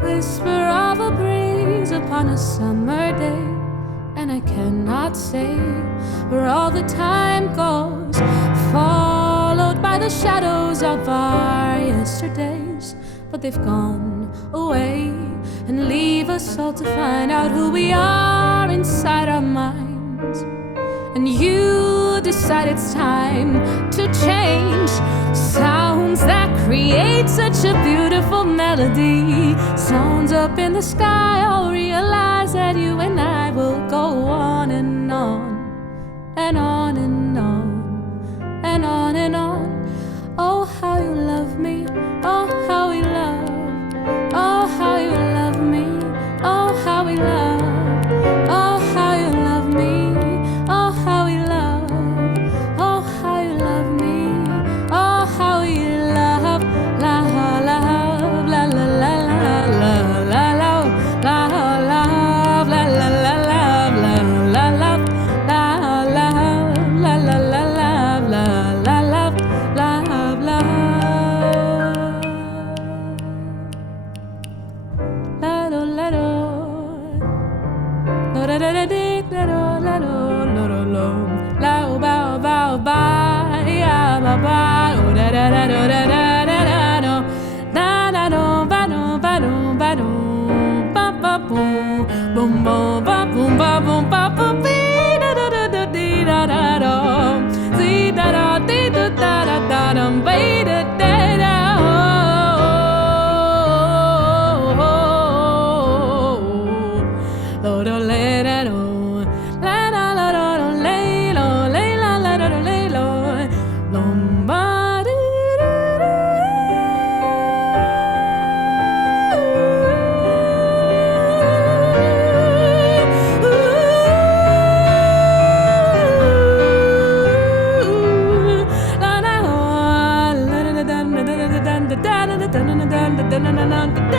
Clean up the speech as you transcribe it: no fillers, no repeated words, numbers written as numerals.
Whisper of a breeze upon a summer day, and I cannot say where all the time goes, followed by the shadows of our yesterdays. But they've gone away and leave us all to find out who we are inside our minds. And you decide it's time to change. Sounds that create such a beautiful melody, sounds up in the sky. I'll realize that you and I will go on and on and on and on and on and on. Oh, how you love me, oh, how we love, oh, how you love me, oh, how we love, oh, how you love me, oh, how we love, oh, how you love me, oh, how we love, la la la la la la la la la la la la la la la boom boom ba boom ba boom ba boom dee da da da da dee da da da dee da da dee da da da da dum ba da da da oh do le da do la la la do le lo le la la do le lo lom ba dee da da da